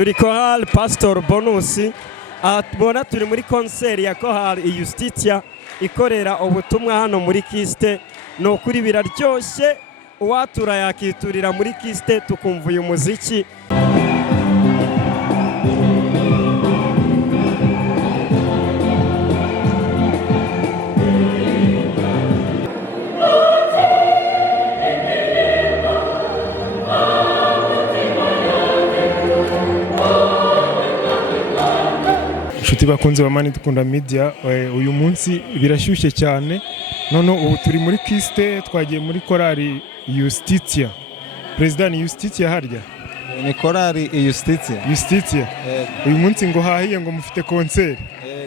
turi Korali Pastor Bonus tubona turi muri konseri ya Korali Iustitia ikorera ubutumwa hano muri Kiste. No kuri biraryoshye, uwatura yakiturira muri Kiste tukumva uyu muziki. Inshuti bakunze bamani dukunda media, uyu munsi birashyushye cyane. None ubu turi muri Kiste, twagiye muri Korali Iustitia. President Iustitia harya? Ni Korali Iustitia. Uyu munsi ngo hahiye ngo mufite konseri.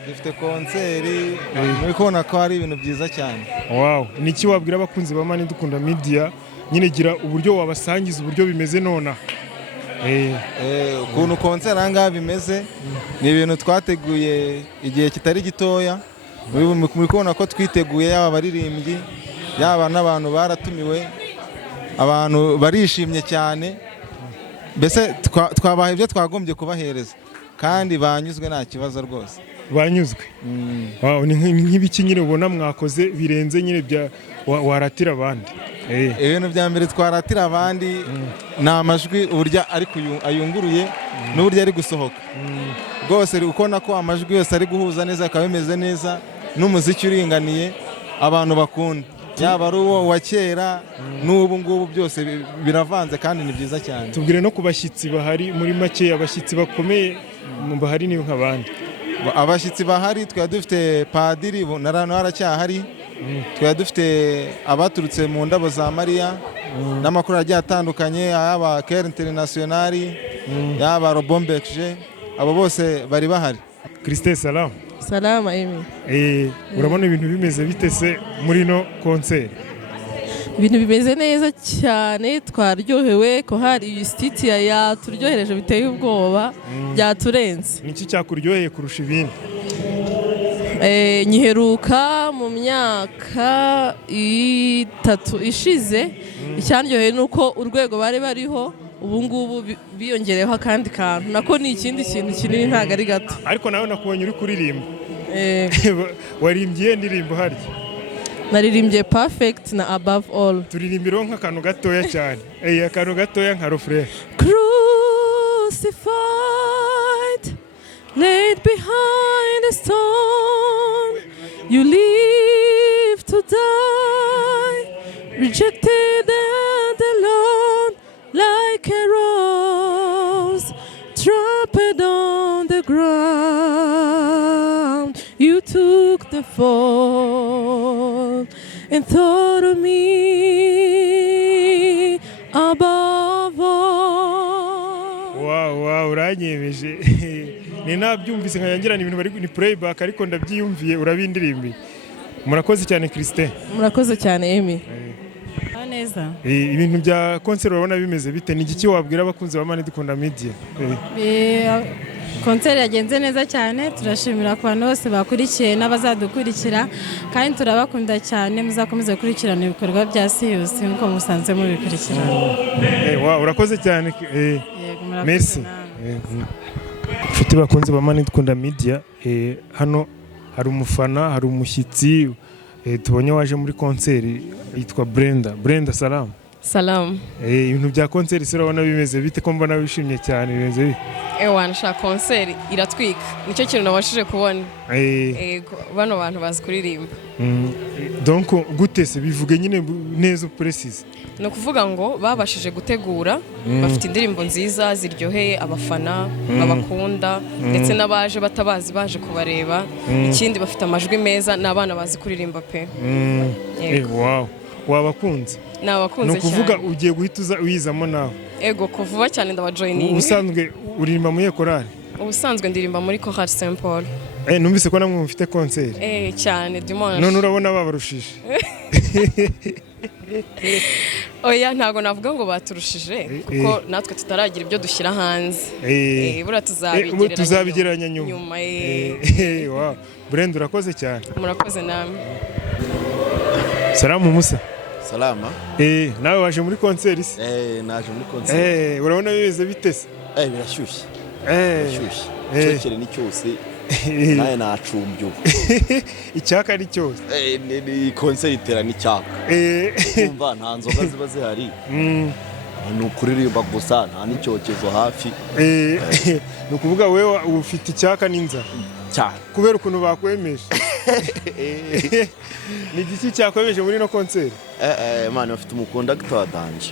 Dufite konseri, muri kubona ko ari ibintu byiza cyane. Wow, niki wabwira abakunzi bamani dukunda media, nyine gira uburyo wabasangiza uburyo bimeze nona. Ukuntu konseri anga bimeze ni ibintu twateguye igihe kitari gitoya. Muri kubona ko twiteguye, yaba baririmbyi yaba n'abantu baratumiwe, abantu barishimye cyane. Mbese twabaha ibyo twagombye kubahereza kandi banyuzwe nta kibazo rwose. Banyuzwe. Wow, ni nk'ibiki nyine ubona mwakoze birenze nyine bya waratira abandi. Ibintu bya mbere twaratira abandi ni amajwi uburyo ari ayunguruye n'uburyo ari gusohoka. Rwose ukona ko amajwi yose ari guhuza neza, akaba bimeze neza, n'umuziki uringaniye abantu bakunda. Yaba ari uwo wa kera n'ubu ngubu byose biravanze kandi ni byiza cyane. Tubwire no kubashyitsi bahari muri make, abashyitsi bakomeye bahari ni nk'abandi. Abashyitsi bahari twari dufite padiri narano haracyahari. Twari dufite abaturutse mu ndabo za Mariya n'amakuru agiye atandukanye, yaba Kere International, yaba Robombekje, abo bose bari bahari. Christine salam. Salam Emmy. Urabona ibintu bimeze bitese muri no konseri? Ibintu bimeze neza cyane, twaryohewe. Korali Iustitia yaturyohereje biteye ubwoba, byaturenze. Niki cyakuryoheye kurusha ibindi? Nyiheruka mu myaka 3 ishize. Icyanryoheye nuko urwego bari bariho ubu ngubu biyongereho akandi kantu, nako ni ikindi kintu kinini ntago ari gato. Ariko nawe nakubonye uri kuririmba. Warimbye indirimbo harya? Naririmbye Perfect na Above All. Turirimbiro nk'akantu gatoya cyane. Akantu gatoya nka refrain. Crucified, laid behind a stone, you live to die, rejected and alone, like a rose trampled on the ground. You took the fall and thought of me above all. Wow, uranyemeje. Ni nabyumvise nkayangira ni ibintu bari ni playback, ariko ndabyiyumviye urabindirimbi. Murakoze cyane Christine. Murakoze cyane Emmy. Neza. Ibintu bya konseri urabona bimeze bite? Ni iki wabwira abakunzi bamani dukunda media? Konseri yagenze neza cyane, turashimira ku bantu bose bakurikiye n'abazadukurikira, kandi turabakunda cyane. Muzakomeze gukurikirana ibikorwa bya Siyusi nkuko musanze mubikurikirana. Wow, urakoze cyane. Merci. Inshuti bakunze bamani dukunda media, hano hari umufana, hari umushyitsi tubonye waje muri konseri yitwa Brenda salam. Salam. Ibintu bya konseri se urabona bimeze bite ko mbona wishimye cyane bimeze bite? Nshaka konseri iratwika, nicyo kintu nabashije kubona. Bano bantu bazi kuririmba. Donc gute se bivuge nyine neza precise? No kuvuga ngo babashije gutegura, bafite indirimbo nziza ziryoheye abafana babakunda, ndetse n'abaje batabazi baje kubareba. Ikindi bafite amajwi meza, n'abana bazi kuririmba pe. Wow, wabakunze? Nabakunze cyane. No kuvuga ugiye guhita uyizamo nawe? Kuvuva cyane ndabajoininga. Ubusanzwe uririmba muri Korali? Ubusanzwe ndirimba muri Korali Saint Paul. Numvise ko namwe mufite konseri? Cyane dimanche. None urabona babarushije? Oya, ntago navuga ngo baturushije kuko natwe tutaragira ibyo dushyira hanze. Bura tuzabigeranya nyuma. Wow, Brenda urakoze cyane. Murakoze namwe. Salamu Musa. Salama. Nawe waje muri konseri se? Naje muri konseri. Urabona bimeze bite se? Birashyushye. ashyushye icyokere ni cyose nawe nacumbye ubu icyaka ari cyose ni konseri itera n'icyaka kumva nta nzoga ziba zihari ni ukuririmba gusa nta n'icyokezo hafi ni ukuvuga wowe ufite icyaka n'inzara cyane kubera ukuntu bakwemeje ni igiki cyakwemeje muri ino konseri mwana bafite umukondakita wa danje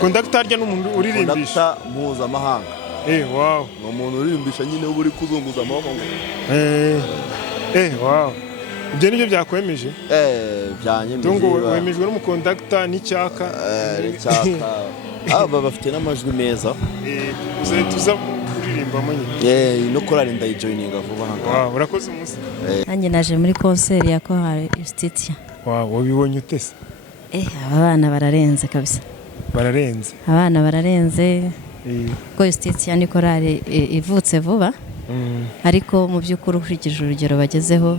kondakita harya n'umuntu uririmbisha kondakita mpuzamahanga wow ni umuntu uririmbisha nyine uba uri kuzunguza amaboko wow ibyo nibyo byakwemeje byanyemeje ngo wemejwe n'umukondakita n'icyaka aba bafite n'amajwi meza tuza kuririmbamo nyine no korali ndayijoyininga vuba aha urakoze umunsi nanjye naje muri konseri ya Korali Iustitia wabibonye utese aba bana bararenze kabisa abana bararenze ko Iustitia ni korali ivutse vuba ariko mu by'ukuri ukurikije urugero bagezeho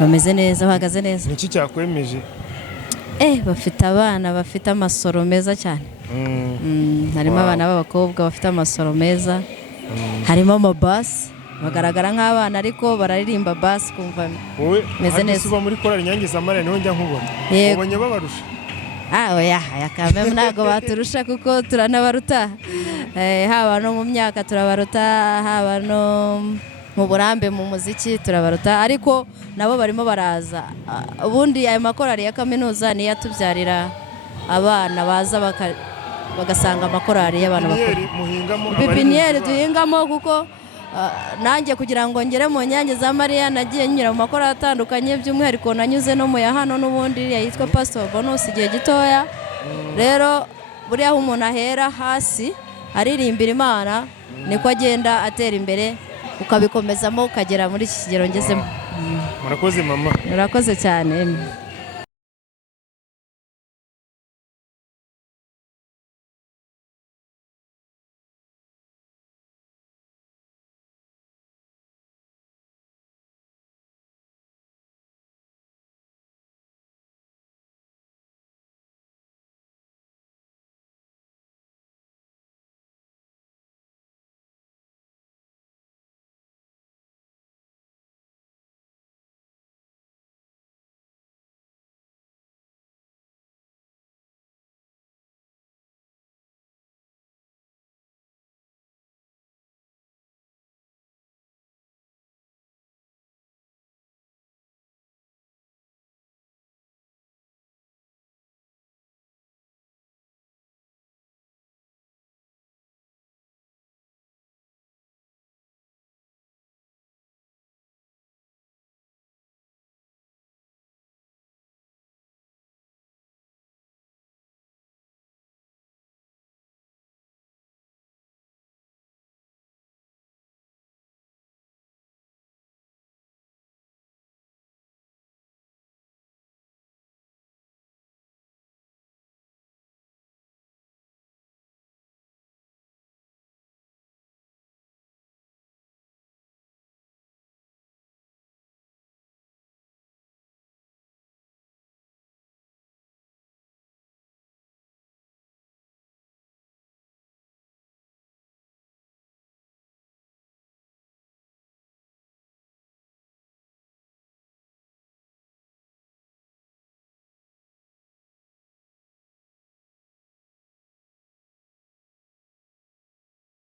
bameze neza bahagaze neza niki cyakwemeje bafite abana bafite amasoro meza cyane harimo abana b'abakobwa bafite amasoro meza harimo amabasi bagaragara nk'abana ariko bararirimba basi kumva meze neza uba muri korali nyangiza amara niho njya nkubona ubonye babarusha oya yakamwe ntago baturusha kuko turanabaruta haba no mu myaka turabaruta haba no mu burambe mu muziki turabaruta ariko nabo barimo baraza ubundi aya makorali ya kaminuza niyo atubyarira abana baza bagasanga amakorali y'abantu bakuru pipiniyeri duhingamo kuko nanjye kugira ngo ngere mu nyange za Mariya nagiye nyura mu makorali atandukanye by'umwihariko nanyuze no mu ya hano n'ubundi yitwa Pastor Bonus igihe gitoya rero buriya aho umuntu ahera hasi aririmbira Imana niko agenda atera imbere ukabikomezamo ukagera muri iki kigero ngezemo murakoze mama murakoze cyane